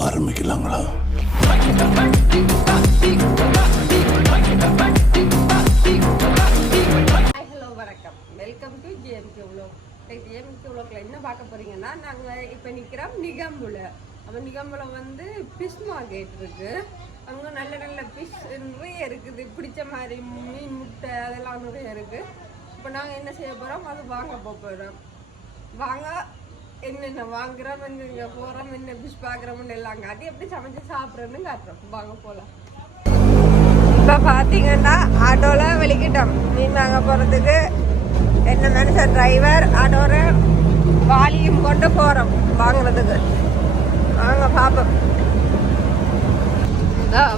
ஆரம்பிக்கலாங்களா? ஹலோ வணக்கம். Welcome to GMK vlog GMK உலோக்கில் என்ன பார்க்க போறீங்கன்னா நாங்கள் இப்போ நிற்கிறோம் நிகம்புல. அப்போ நிகம்புல வந்து ஃபிஷ் மார்க்கெட் இருக்கு. அங்கே நல்ல நல்ல ஃபிஷ் நிறைய இருக்குது. பிடிச்ச மாதிரி மீன் முட்டை அதெல்லாம் நிறைய இருக்குது இப்போ நாங்கள் என்ன செய்ய போகிறோம் அது வாங்க போக போகிறோம் வாங்க என்னென்ன வாங்குறோம் எங்கெங்க போகிறோம் என்ன ஃபிஷ் பார்க்குறோம்னு எல்லாம் காட்டி எப்படி சமைச்சு சாப்பிட்றோன்னு காட்டுறோம். வாங்க போகலாம் இப்போ பார்த்தீங்கன்னா ஆட்டோவில் வெளிக்கிட்டோம் மீன் வாங்க போகிறதுக்கு என்ன மனுஷன் டிரைவர் ஆட்டோவில் வாலியும் கொண்டு போகிறோம் வாங்குறதுக்கு. வாங்க பார்ப்போம்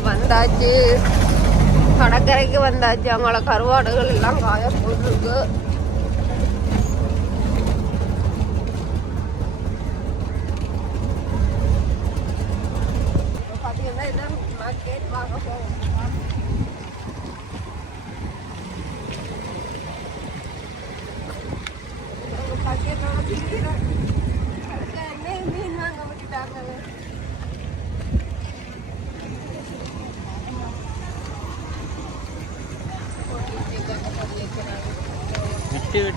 வந்தாச்சு. கடற்கரைக்கு வந்தாச்சு. அவங்கள கருவாடுகள் எல்லாம் காய போட்டுருக்கு இப்போ பார்த்தீங்கன்னா இதான் மார்க்கெட் வாங்க போவோம் உங்க பக்கத்தோட திங்கிறோம். அதுக்கு என்ன மீன் வாங்க விட்டுட்டாங்க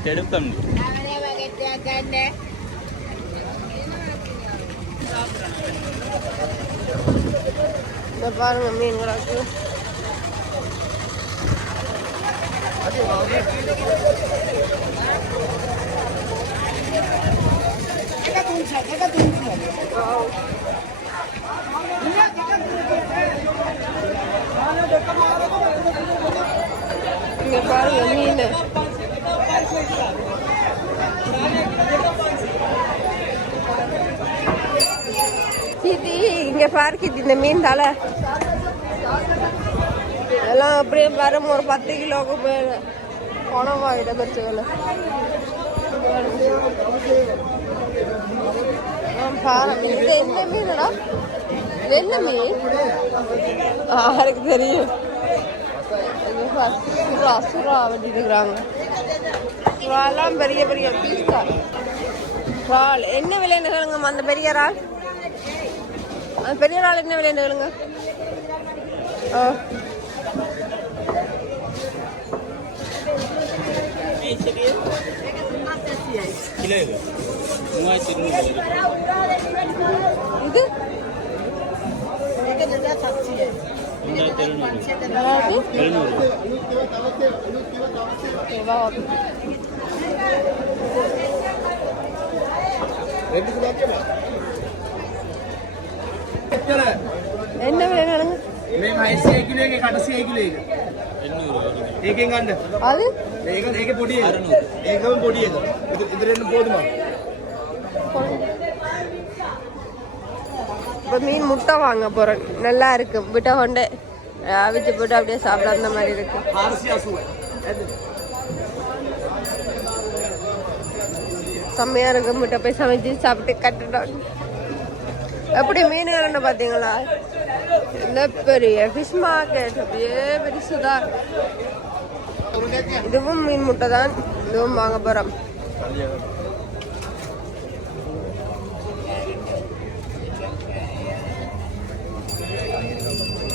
விட்டு விட்டு எடுப்பேன் இந்த பாருங்க மீன் கிடக்கு இங்க பாருங்க மீன் சித்தி அப்படியே பார்க்குது இந்த மீன் தலை எல்லாம் அப்படியே வரும் ஒரு பத்து கிலோவுக்கு போயிடும் குணமா இடம்பெற்றுக்கல பாருங்க இது என்ன மீனடா? என்ன மீன்? யாருக்கு தெரியும். இங்க பாரு, சுறா சுறா வெட்டிட்டு இருக்கிறாங்க சுறாலாம் பெரிய பெரிய பீஸ் தான் இறால். என்ன விலை கேளுங்க அந்த பெரிய இறால்? பெரிய இறால் என்ன விலைன்னு கேளுங்க ஆ கிலோ இது மூவாயிரத்தி இருநூறு இது மூவாயிரத்தி எழுநூறு அதாவது எழுநூறு வா. என்ன விலை கேளுங்க මේ මයිසිය කිලෝගේ කටසිය කිලෝක எண்ணூறு ඒකෙන් ගන්න அது ඒක ඒක පොඩි එක. ඒකම පොඩි එක ඉදිරි- ඉදිරියට போதுமா இப்போ மீன் முட்டை வாங்க போறேன் நல்லா இருக்கு விட்ட கொண்டு அவிச்சு போட்டு அப்படியே சாப்பிட அந்த மாதிரி இருக்கு 480 ඇද්ද செம்மையா இருக்கு முட்டை போய் சமைச்சு சாப்பிட்டு கட்டுட்டோம் எப்படி மீன்கள்னு பார்த்தீங்களா? என்ன பெரிய ஃபிஷ் மார்க்கெட் அப்படியே பெருசுதான் இதுவும் மீன் முட்டை தான் இதுவும் வாங்க போகிறோம்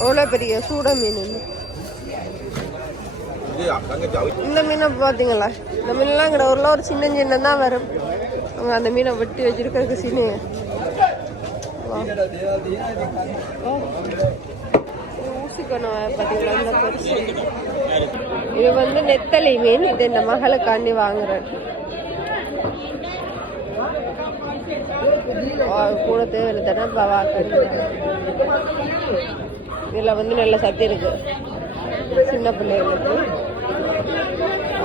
அவ்வளோ பெரிய சூட மீன் இந்த மீனை பார்த்தீங்களா? இந்த மீன்லாம் கிட்ட ஒரு சின்ன சின்ன தான் வரும். அவங்க அந்த மீனை வெட்டி வச்சிருக்கிறதுக்கு பார்க்கலாம் பார்த்தீங்களா இது வந்து நெத்தலை மீன். இது இந்த மகளுக்காண்டி வாங்குறேன். கூட தேவையில்லை தானே பவா இதில் வந்து நல்ல சத்து இருக்கு. சின்ன பிள்ளைகளுக்கு.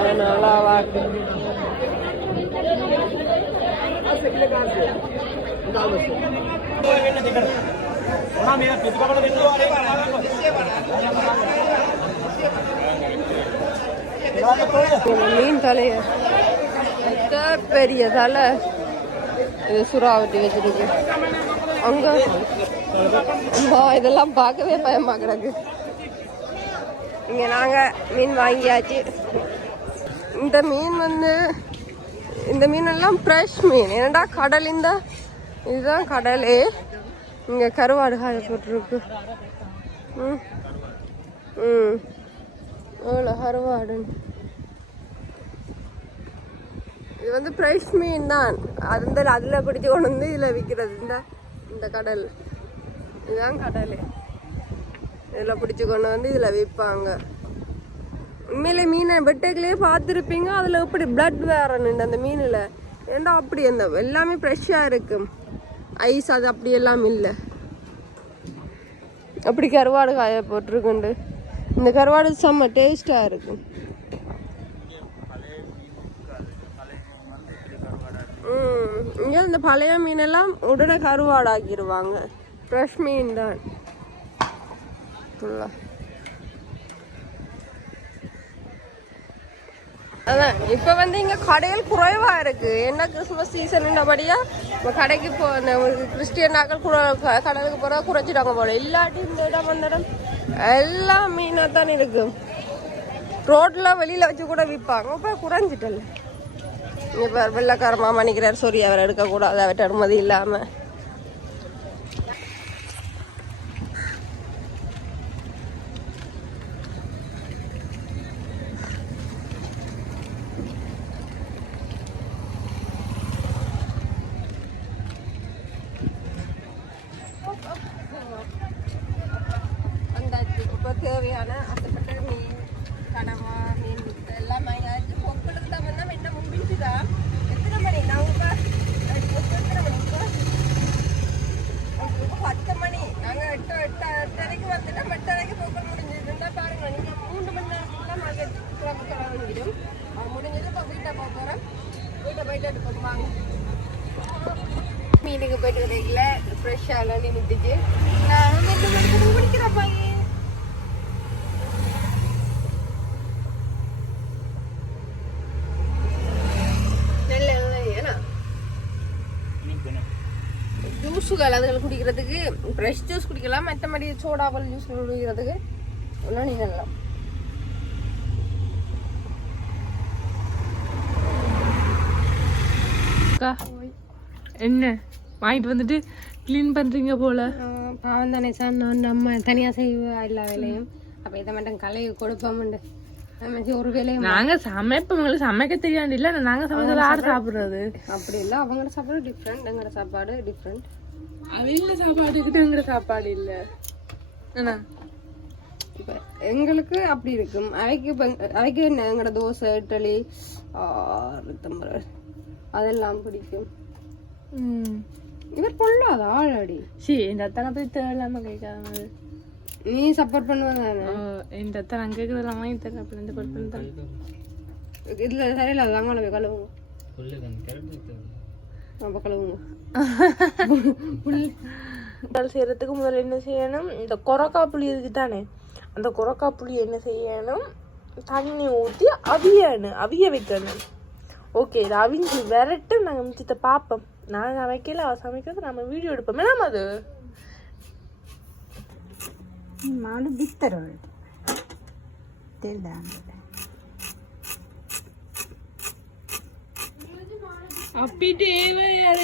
அதனால வாக்கு. Thank you. மீன் தலைய எத்த பெரிய தலை? இது சுறாவட்டி வச்சிருக்கு. அங்க? இதெல்லாம் பார்க்கவே பயமா கிடக்கு. இங்க நாங்க மீன் வாங்கியாச்சு. இந்த மீன் வந்து இந்த மீன் எல்லாம் ஃப்ரெஷ் மீன். என்னடா கடல் இந்த? இதுதான் கடலே. இங்க கருவாடு காய போட்டுருக்கு. ம். ம். எவ்வளோ கருவாடு இது வந்து ஃப்ரெஷ் மீன் தான். அது இந்த அதில் பிடிச்சி கொண்டு வந்து இதில் விற்கிறது. இந்த இந்த கடல். இதுதான் கடல். இதில் பிடிச்சி கொண்டு வந்து இதில் விற்பாங்க. உண்மையிலே மீனை வெட்டைகளே பார்த்துருப்பீங்க. அதில் எப்படி பிளட் வேற நின்று அந்த மீனில். ஏன்டா அப்படி? அந்த எல்லாமே ஃப்ரெஷ்ஷாக இருக்கும் ஐஸ் அது அப்படி எல்லாம் இல்லை. அப்படி கருவாடு காய போட்டிருக்குண்டு. இந்த கருவாடு செம்ம டேஸ்டாக இருக்கும் இங்கே இந்த பழைய மீனெல்லாம் உடனே கருவாடாக்கிடுவாங்க ஃப்ரெஷ் மீன் தான். ஃபுல்லாக அதான் இப்போ வந்து இங்கே கடைகள் குறைவாக இருக்கு. என்ன கிறிஸ்மஸ் சீசன்ன்றபடியா இப்போ கடைக்கு போ இந்த கிறிஸ்டியனாக்கள் குறை கடலுக்கு போகிற குறைச்சிட்டாங்க போல. இல்லாட்டி இந்த இடம் அந்த இடம் எல்லா மீனாக தான் இருக்கு. ரோட்டில் வெளியில் வச்சு கூட விற்பாங்க இப்போ குறைஞ்சிட்டல இங்கே பார் வெள்ளக்கார மாமா நிற்கிறார் சொல்லி அவர் எடுக்கக்கூடாது. அவர்கிட்ட அனுமதி இல்லாமல் வந்தாச்சு இப்போ தேவையான அசப்பட்ட மீன் கனவா மீன் முட்டை எல்லாம் வாங்கியாச்சு பொங்கலுக்கு தான் வந்தால் என்ன முடிஞ்சுதா எத்தனை மணி நான் இப்போ எத்தனை மணி இப்போ இப்போ பத்து மணி நாங்கள் எட்டு எட்டு எட்டரைக்கு வந்துட்டோம் எட்டரைக்கு பொங்கல் முடிஞ்சதுன்னா பாருங்க நீங்கள் மூன்று மணி நேரத்துக்குலாம் நாங்கள் கிளம்பு கிளம்பிடும் முடிஞ்சது இப்போ வீட்டை போக போகிறேன் வீட்டை போயிட்டு எடுப்போம் வாங்க மீனுக்கு போயிட்டு வரையில ஃப்ரெஷ்ஷாக எல்லாம் நின்றுச்சு நான் மீன் எடுத்து பிடிக்கிறப்பா நல்ல ஏன்னா ஜூஸுகள் அதுகள் குடிக்கிறதுக்கு ஃப்ரெஷ் ஜூஸ் குடிக்கலாம் மற்ற மாதிரி சோடாவல் ஜூஸ் குடிக்கிறதுக்கு ஒன்றும் நீங்கள் நல்லா அக்கா என்ன வாங்கிட்டு வந்துட்டு க்ளீன் பண்றீங்க போல. பாவம் தானே சார். நான் நம்ம தனியாக செய்வா எல்லா வேலையும். அப்போ இதை மட்டும் கலையை கொடுப்போம்ண்டு ஒரு வேலையும் நாங்க சமைப்போம். உங்களுக்கு சமைக்க தெரியாது இல்ல. நாங்க சமைச்சது யார் சாப்பிடுறது? அப்படி இல்லை. அவங்களோட சாப்பாடு டிஃப்ரெண்ட் எங்களோட சாப்பாடு டிஃப்ரெண்ட் அவங்க சாப்பாடுக்கிட்ட எங்கிற சாப்பாடு இல்ல. என்ன இப்போ எங்களுக்கு அப்படி இருக்கும். அவைக்கு இப்போ அவைக்கு எங்களோட தோசை இட்லி அதெல்லாம் பிடிக்கும். இவர் பொல்லாத ஆளாடி சரி இந்த அத்தனை போய் தேவையில்லாம கேட்காத நீ சப்போர்ட் பண்ணுவதானே இந்த அத்தனை அங்கே இருக்கிறதெல்லாம் வாங்கி தரேன் அப்படி இந்த பொருள் பண்ணி தரேன் இதில் சரியில்லை போய் கழுவுங்க. அப்போ கழுவுங்க. பால் செய்யறதுக்கு முதல்ல என்ன செய்யணும்? இந்த கொரக்கா புளி இருக்கு தானே அந்த கொரக்கா புளி என்ன செய்யணும்? தண்ணி ஊற்றி அவியணும் அவிய வைக்கணும். ஓகே இது அவிஞ்சு விரட்டு நாங்கள் மிச்சத்தை பார்ப்போம். நான் சமைக்கல அவள் சமைக்கிறது நம்ம வீடியோ எடுப்போம். நம்ம அது? மாடு பித்தர் தெரியுதா? අපිටඒවය අර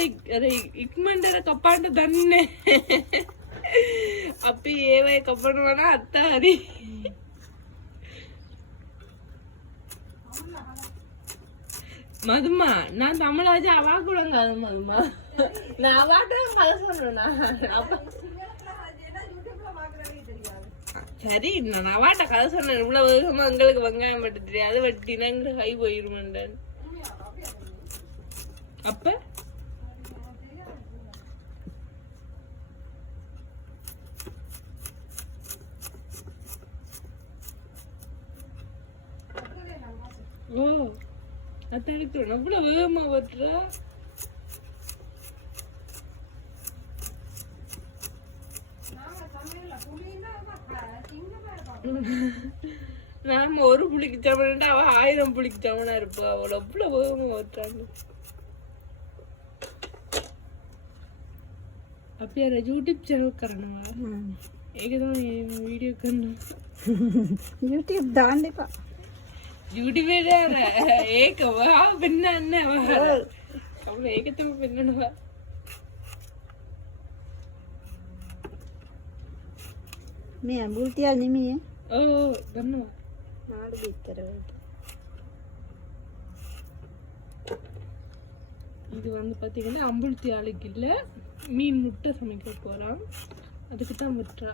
ඉක්මන්ටර කපාට දන්න අපි ඒවයි කපටුවන අත්තා හරි மதுமா நான் தமிழாச்சு? அவா கூடங்காது மதுமா. நான் அவாட்ட கதை சொல்றேன் அப்ப சரி நான் அவாட்ட கதை சொன்னேன். இவ்வளவு வேகமா எங்களுக்கு வெங்காயம் பட்டு தெரியாது. வெட்டினாங்கிற கை போயிருமாண்டான் அப்ப? ஓ. அதான் விட்டுறோம் அவ்வளோ வேகமாக ஓட்டுற நாம ஒரு புளிக்கு சமனா அவ ஆயிரம் புளிக்கு சமனா இருப்பா. அவள் அவ்வளோ வேகமாக ஓட்டுறாங்க அப்படியே யூடியூப் சேனல் கரணுமா ஏகதான் வீடியோ கரணும் யூடியூப் தாண்டிப்பா. ජුඩිවෙදර ඒක වා පෙන්න්නන්න කවුල ඒකතුම පෙන්න්නනවා මේ අඹුල්තියල් නෙමිය ඕ ගන්නවා නාඩු බිත්තරවට இது வந்து பார்த்தீங்கன்னா அம்புல்த்தி ஆளுக்கு இல்லை மீன் முட்டை சமைக்க போகிறான் அதுக்கு தான் விட்டுறா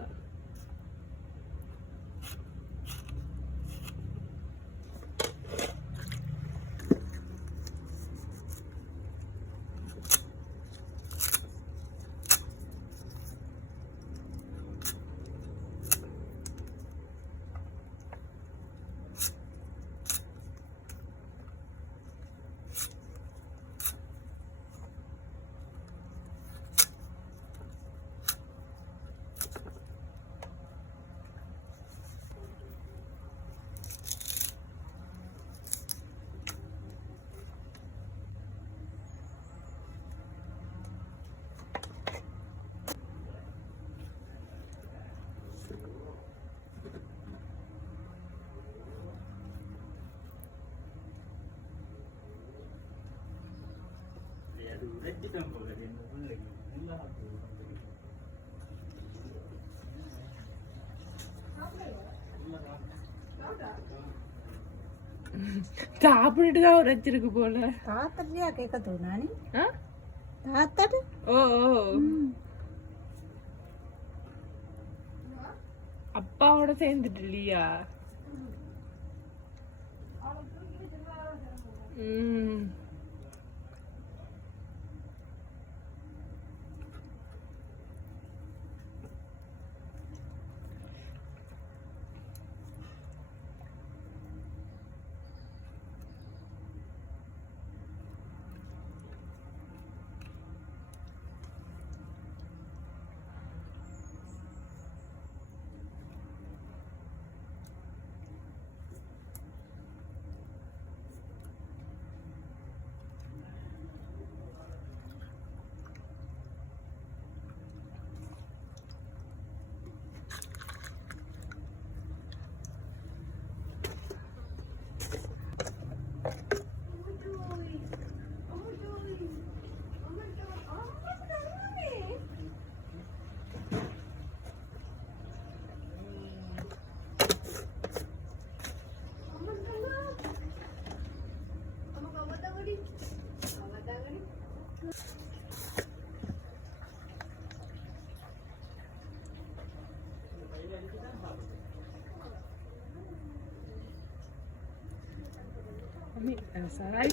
அது உழைச்சிட்டேன் போல எங்கள் பிள்ளைங்க நல்லா சாப்பிட்டுட்டு தான் உரைச்சிருக்கு போல தாத்தட்டியா கேட்க தோணானி தாத்தட்டு ஓ அப்பாவோட சேர்ந்துட்டு இல்லையா? உம்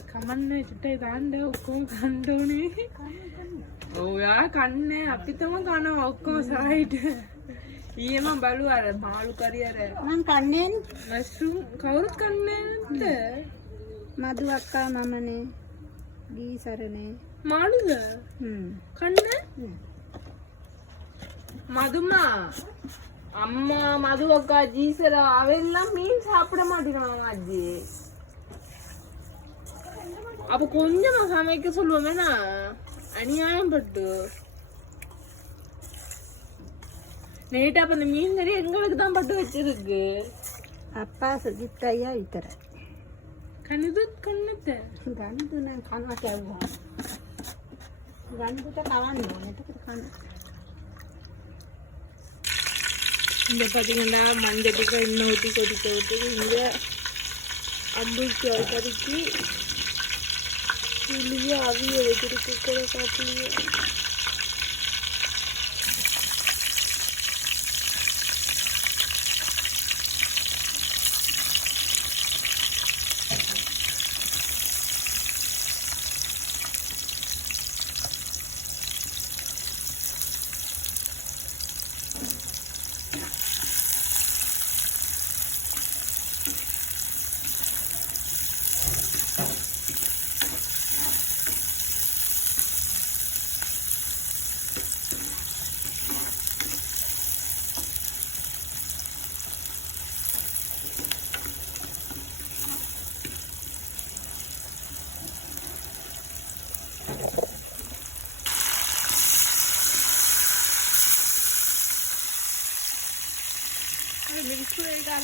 කමන්න චුට්ටයි දාන්න ඔක්කොම කණ්ඩෝනේ ඔයා කන්නේ අපි තම කන ඔක්කොම සරයිට ඊයම බලු අර මාළු කරි අර මං කන්නේ මස්රුම් කවුරුත් කන්නේ නැද්ද මදු අක්කා මමනේ. ගීසරනේ. මාළුද හ්ම්. කන්නේ ம். மதுமா அம்மா மது அக்கா ஜீசரா அவெல்லாம் மீன் சாப்பிட மாட்டேங்கிறாங்க அஜி அப்போ கொஞ்சமா சமைக்க சொல்லுவோமே நான் அநியாயம் பட்டு நேட்டு அப்ப இந்த மீன் கறி எங்களுக்கு தான் பட்டு வச்சிருக்கு. அப்பா சுஜித்தையா இத்தர கணிது கண்ணுத்த. கணிது நான் காணா கேவுவான் கணிதுட்ட காணும். எனக்கு காணும்? இந்த பார்த்தீங்கன்னா மஞ்சட்டிக்கு இன்னும் ஊற்றி கொதிக்க ஊற்றி இங்கே அம்பூட்டி கறிக்கு வெளியே அவிய வச்சிருக்கு கூட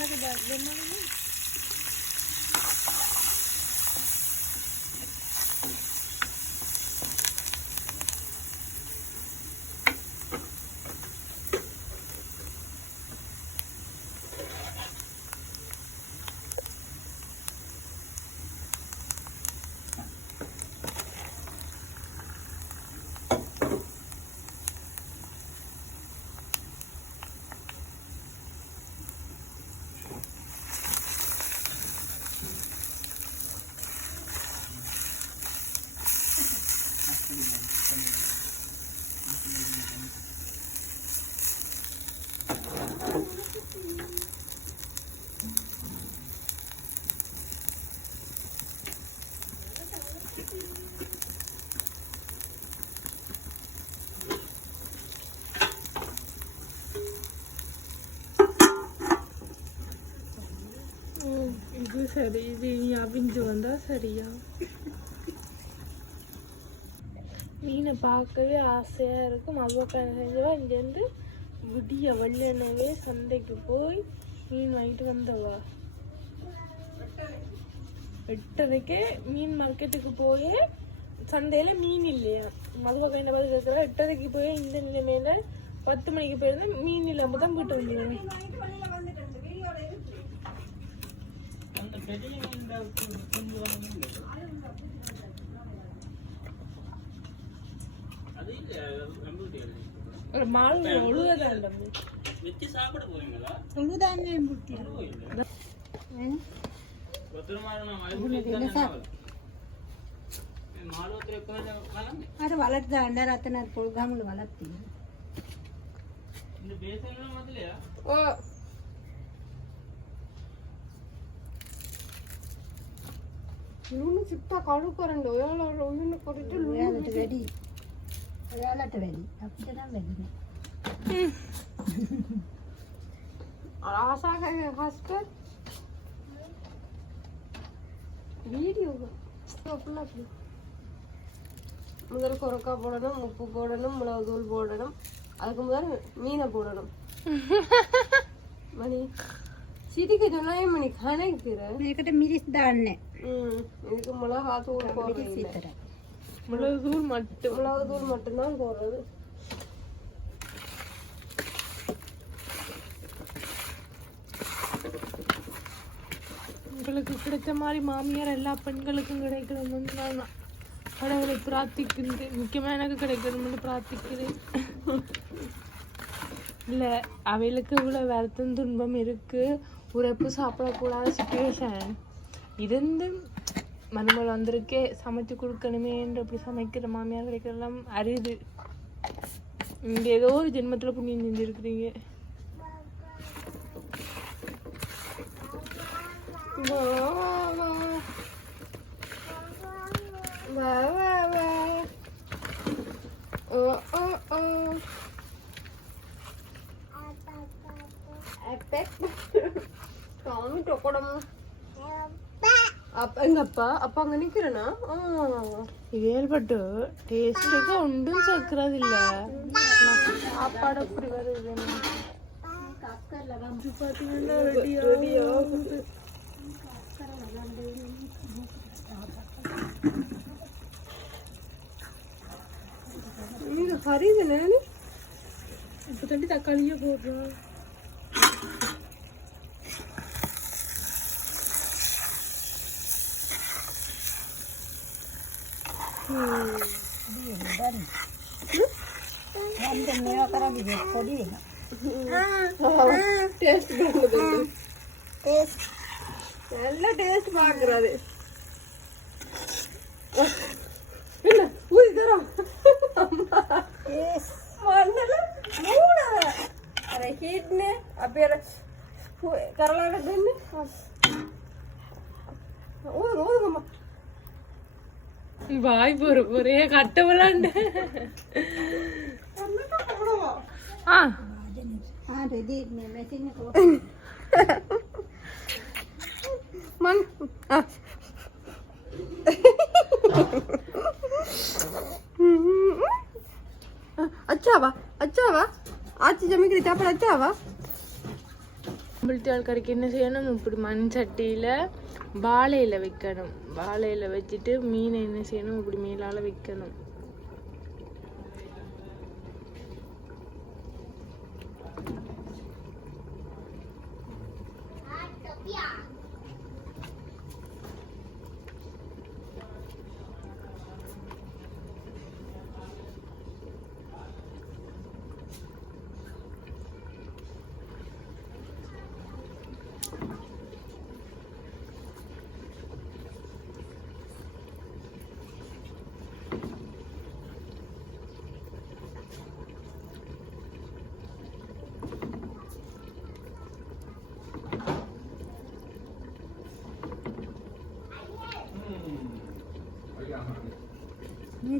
Hadi ben, ben, ben, ben. சரி இது அவிஞ்சு வந்தால் சரியா? மீனை பார்க்கவே ஆசையாக இருக்கும். அவ்வளோ செஞ்சவா இங்கேருந்து விடிய வெள்ளனவே சந்தைக்கு போய் மீன் வாங்கிட்டு வந்தவா? எட்டரைக்கே மீன் மார்க்கெட்டுக்கு போய் சந்தையில் மீன் இல்லையா? மதுவை கைண்ட பார்த்து கேட்குறா எட்டரைக்கு போய் இந்த நிலைமையில பத்து மணிக்கு போயிருந்தா மீன் இல்லாம தான் வீட்டு வந்துடுவேன் அந்த பெரிய இந்த குஞ்சு வாங்க அது இல்லை நம்மளுடைய ஒரு ஒழுகதான் வச்சு சாப்பிட முட்டி அது வளர்த்து அண்டர் பொழுதாமல் வளர்த்தி. இந்த பேசணும் முதலையா ஓ. இவனு விளையாட்டு விளையாட்டு வெடி அப்படிதான் வெடி ஆசாக ஹாஸ்டல் வீடியோ அப்படி முதல் கொரக்கா போடணும் உப்பு போடணும் மிளகு தூள் போடணும் அதுக்கு முதல் மீனை போடணும் மணி சிரிக்க சொன்னா மணி கணக்குற இதுக்கிட்ட மிரிஸ் தானே இதுக்கு மிளகா தூள் போடுறது மிரிஸ் தரேன் மிளகு தூள் மட்டும். மிளகு தூள் மட்டும்தான் போடுறது உங்களுக்கு கிடைச்ச மாதிரி மாமியார் எல்லா பெண்களுக்கும் கிடைக்கணும்னு நான் கடவுளை பிரார்த்திக்கின்றேன். முக்கியமாக எனக்கு கிடைக்கணும்னு பிரார்த்திக்கிறேன். இல்லை அவைகளுக்கு இவ்வளோ வருத்தம் துன்பம் இருக்குது உரைப்பு சாப்பிடக்கூடாத சுச்சுவேஷன் இருந்தும் மருமகள் வந்திருக்கே. சமைச்சு கொடுக்கணுமே என்று அப்படி சமைக்கிற மாமியார் கிடைக்கிறதெல்லாம் அரிது. இங்கே ஏதோ ஒரு ஜென்மத்தில் புண்ணியம் செஞ்சிருக்கிறீங்க. வா வா. வா வா வா. ஓ ஓ ஓ அப்பே சாமி டொக்கடம் அப்பா எங்க அப்பா அப்பா அங்க நிக்கிறனா? ஏற்பட்டு டேஸ்ட்டுக்கு ஒன்றும் சேர்க்கறது இல்ல. சாப்பாடு அப்படி வருது? இது பார்த்தீங்கன்னா ரெடியா நீங்க ஹரிது நானு இப்போ தண்டி தக்காளியே போடுறோம் நல்ல டேஸ்ட் பாக்குறாரு என்ன ஊதி தரோம் மண்ணல மூணு அரை ஹீட்னு அப்படியே கரலாக தின்னு ஊதுங்க ஊதுங்கம்மா வாய் போற ஒரே கட்ட விளாண்டு ஆ. மண். அச்சாவா? அச்சாவா? ஆச்சி சமைக்கிற சாப்பாடு அச்சாவா? கும்பிட்டு ஆள்கறிக்கு என்ன செய்யணும்? இப்படி மண் சட்டியில் வாழையில் வைக்கணும். வாழையில் வச்சுட்டு மீனை என்ன செய்யணும்? இப்படி மேலால் வைக்கணும்.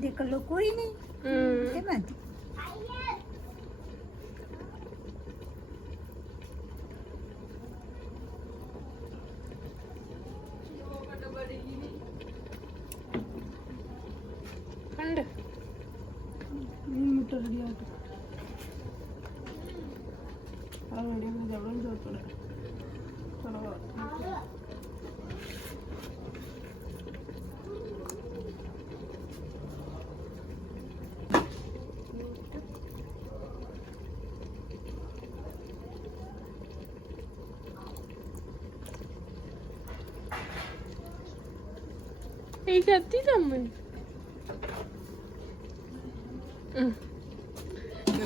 સુધી hmm. kan Kalau dia mau jalan kalau கத்திதான்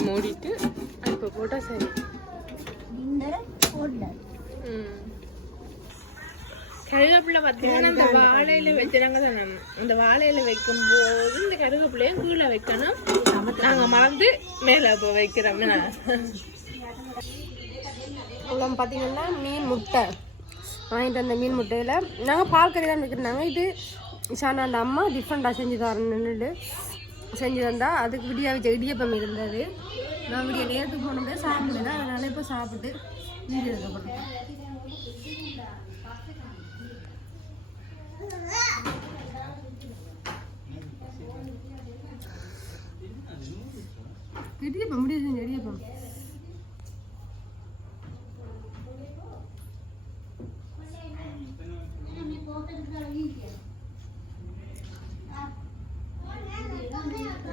மூடிட்டு இப்போ போட்டால் சரி கருகப்பிள்ளை பார்த்தீங்கன்னா இந்த வாழையில வைக்கிறாங்க தானே அந்த வாழையில வைக்கும் போது இந்த கருகப்பிள்ளையும் கீழே வைக்கணும் நாங்க மறந்து மேல இப்போ வைக்கிறோம் அப்புறம் பார்த்தீங்கன்னா மீன் முட்டை வாங்கிட்டு வந்த மீன் முட்டையில நாங்க பால் கறி தான் வைக்கிறோம் இது ஷானா அந்த அம்மா டிஃப்ரெண்ட்டாக செஞ்சு தரணுன்னு செஞ்சு தந்தா அதுக்கு விடியா வச்ச இடியப்பம் இருந்தது நான் விடிய நேரத்துக்கு போனோம்னா சாப்பிடுவேன் அதனால இப்போ சாப்பிட்டு வீடு இடியப்பம் முடியாது இடியப்பம்.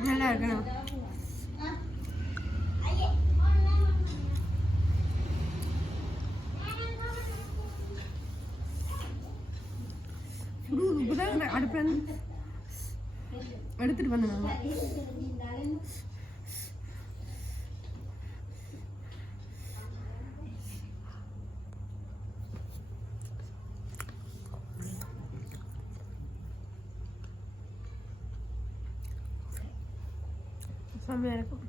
நல்லா இருக்கணும் அடுப்பு எடுத்துட்டு வந்தாங்க செம்மையா இருக்கும்.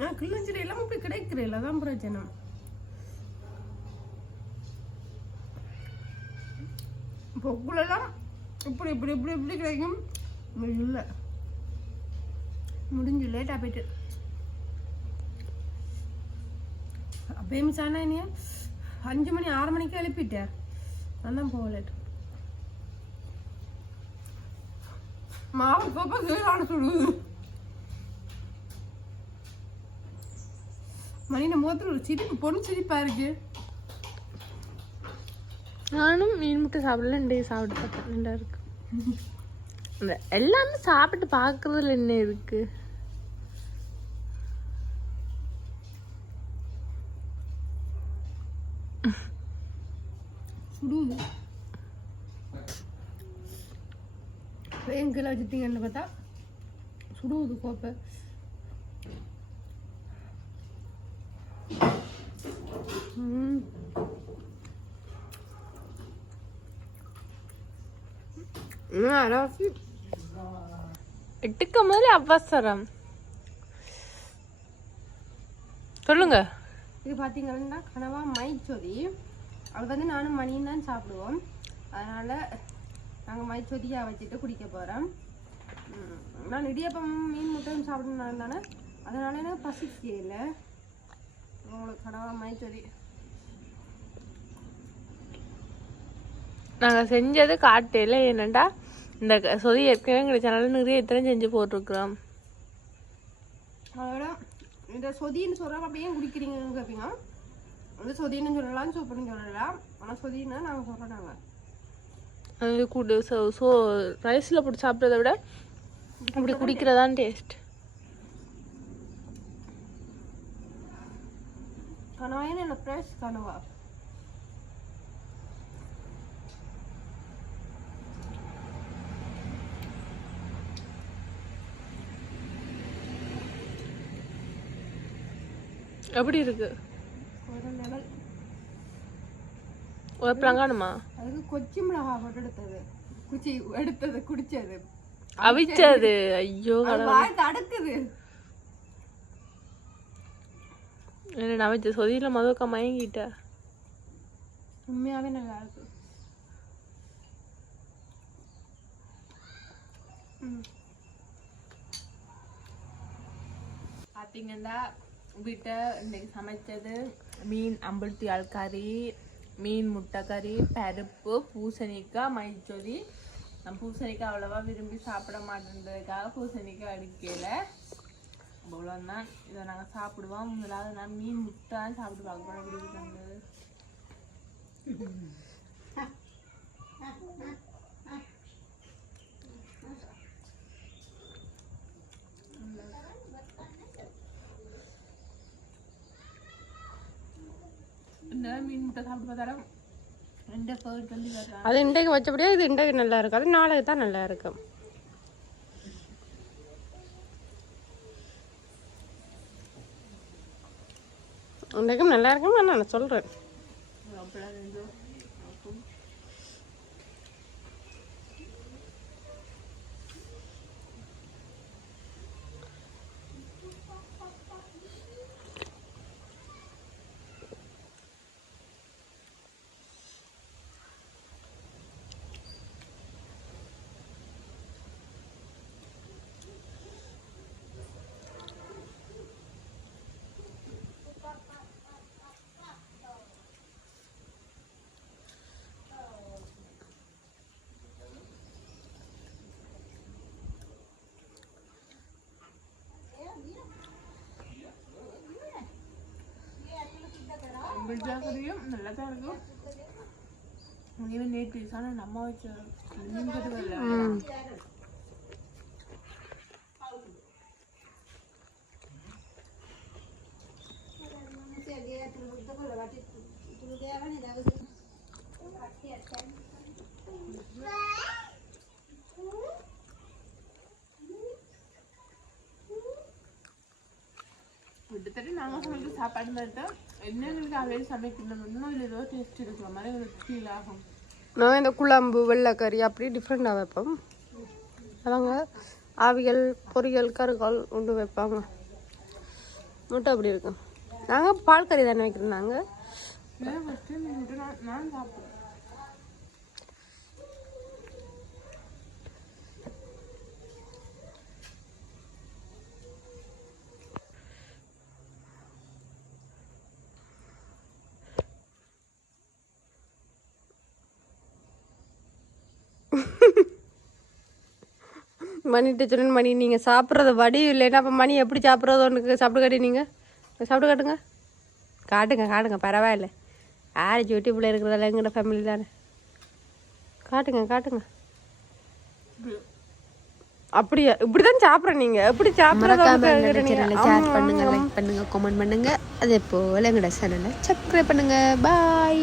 ஆ கிள்ளஞ்சீரை எல்லாம் இப்படி கிடைக்கிறேன் அதான் பிரச்சனை பொக்குலெல்லாம் இப்படி இப்படி இப்படி இப்படி கிடைக்கும். இல்லை. முடிஞ்சு லேட்டாக போயிட்டு. அப்பயும் சாணா நீ அஞ்சு மணி ஆறு மணிக்கு எழுப்பிட்டேன். நான் தான் போக மாவு கோப்பா கீழான சுடுது மணின முகத்துல ஒரு சிரிப்பு பொண்ணு சிரிப்பா இருக்கு. நானும் மீன் முட்டை சாப்பிடல ரெண்டே சாப்பிட்டு பார்த்தேன். நல்லா இருக்கு. இந்த எல்லாமே சாப்பிட்டு பார்க்கறதுல என்ன இருக்கு? சுடுது. எங்களை வச்சுட்டீங்கன்னு பார்த்தா சுடுவது கோப்பை. ம். ம், அராசி. எட்டுக்க மாதிரி அவசரம். சொல்லுங்க. இது பார்த்தீங்கன்னா கனவா மைச்சொதி அது வந்து நானும் மணியும் தான் சாப்பிடுவோம். அதனால நாங்கள் மைச்சொதியாக வச்சுட்டு குடிக்க போகிறோம் நான் இடியப்பம் மீன் முட்டையும் சாப்பிடணும் தானே? அதனால எனக்கு பசிக்கல உங்களுக்கு கனவா மைச்சொதி. நாங்க செஞ்சது காட்டையில என்னண்டா? இந்த க- சொதி ஏற்கனவே கிடைச்சனால நிறைய இத்தனை செஞ்சு போட்டிருக்கிறோம். அதோட இந்த சொதின்னு சொல்கிறோம் அப்படியே குடிக்கிறீங்கன்னு கேட்பீங்க இந்த சொதின்னு சொல்லலாம் சூப்பர்னு சொல்லலாம் ஆனால் சொதின்னா நாங்கள் சொல்கிறோம் நாங்கள் அது கூடு. ஸோ ஸோ ரைஸில் போட்டு சாப்பிட்றத விட அப்படி குடிக்கிறதான் டேஸ்ட் கனவாயின்னு என்ன ஃப்ரெஷ் கனவா? எப்படி இருக்கு? ஒரு லெவல் காணுமா அதுக்கு கொச்சி மிளகா போட்டு எடுத்தது. குச்சி எடுத்தது குடிச்சது. அவிச்சது. ஐயோ வாய் தடுக்குது. என்ன நான் வச்ச சொதியில மதுக்கா மயங்கிட்ட. உண்மையாவே நல்லா இருக்கு. பார்த்தீங்கன்னா வீட்டை இன்னைக்கு சமைச்சது மீன் அம்புல்த்தி கறி மீன் முட்டை கறி பருப்பு பூசணிக்காய் மைச்சொலி நான் பூசணிக்காய் அவ்வளோவா விரும்பி சாப்பிட மாட்டேன்றதுக்காக பூசணிக்காய் அடிக்கல. இவ்வளோதான் இதை நாங்கள் சாப்பிடுவோம். முதலாவது நான் மீன் முட்டை தான் சாப்பிட்டு பார்க்க விரும்பி தந்தது மீன் முட்டை அது இன்றைக்கு வச்சபடியே இது இன்றைக்கு நல்லா இருக்காது நாளைக்கு தான் நல்லா இருக்கும். இன்றைக்கும் நல்லா இருக்கும் நான் சொல்கிறேன் பிடிச்சாக்கறியும் நல்லா தான் இருக்கும் இனிமே நேட் பீஸ் ஆனால் நம்ம வச்ச இல்லை Yeah. நாங்கள் சமைக்கிற சாப்பாடு மாதிரி தான் என்ன எங்களுக்கு அவையில் சமைக்கணும் இன்னும் இதில் ஏதோ டேஸ்ட் இருக்கிற மாதிரி எங்களுக்கு ஃபீல் ஆகும் நான் இந்த குழம்பு வெள்ளைக்கறி அப்படி டிஃப்ரெண்டாக வைப்போம் அவங்க ஆவியல் பொரியல் கருகால் உண்டு வைப்பாங்க முட்டை அப்படி இருக்கும் நாங்கள் பால் கறி தானே வைக்கிறோம் நாங்கள் நான் நான் சாப்பிடுவேன் மணிட்டு சொன்ன மணி நீங்கள் சாப்பிட்றது வடி இல்லைன்னா அப்போ மணி எப்படி சாப்பிட்றது ஒன்றுக்கு சாப்பிட்டு காட்டி நீங்கள் சாப்பிட்டு காட்டுங்க. காட்டுங்க காட்டுங்க பரவாயில்ல. யார் யூடியூப்பில் இருக்கிறதால எங்களோட ஃபேமிலி தானே. காட்டுங்க காட்டுங்க. அப்படியா? இப்படிதான் சாப்பிட்றேன் நீங்க. எப்படி சாப்பிட்றது ஷேர் பண்ணுங்க லைக் பண்ணுங்க கமெண்ட் பண்ணுங்க. அதே போல எங்களோட சேனலை சப்ஸ்கிரைப் பண்ணுங்க. பாய்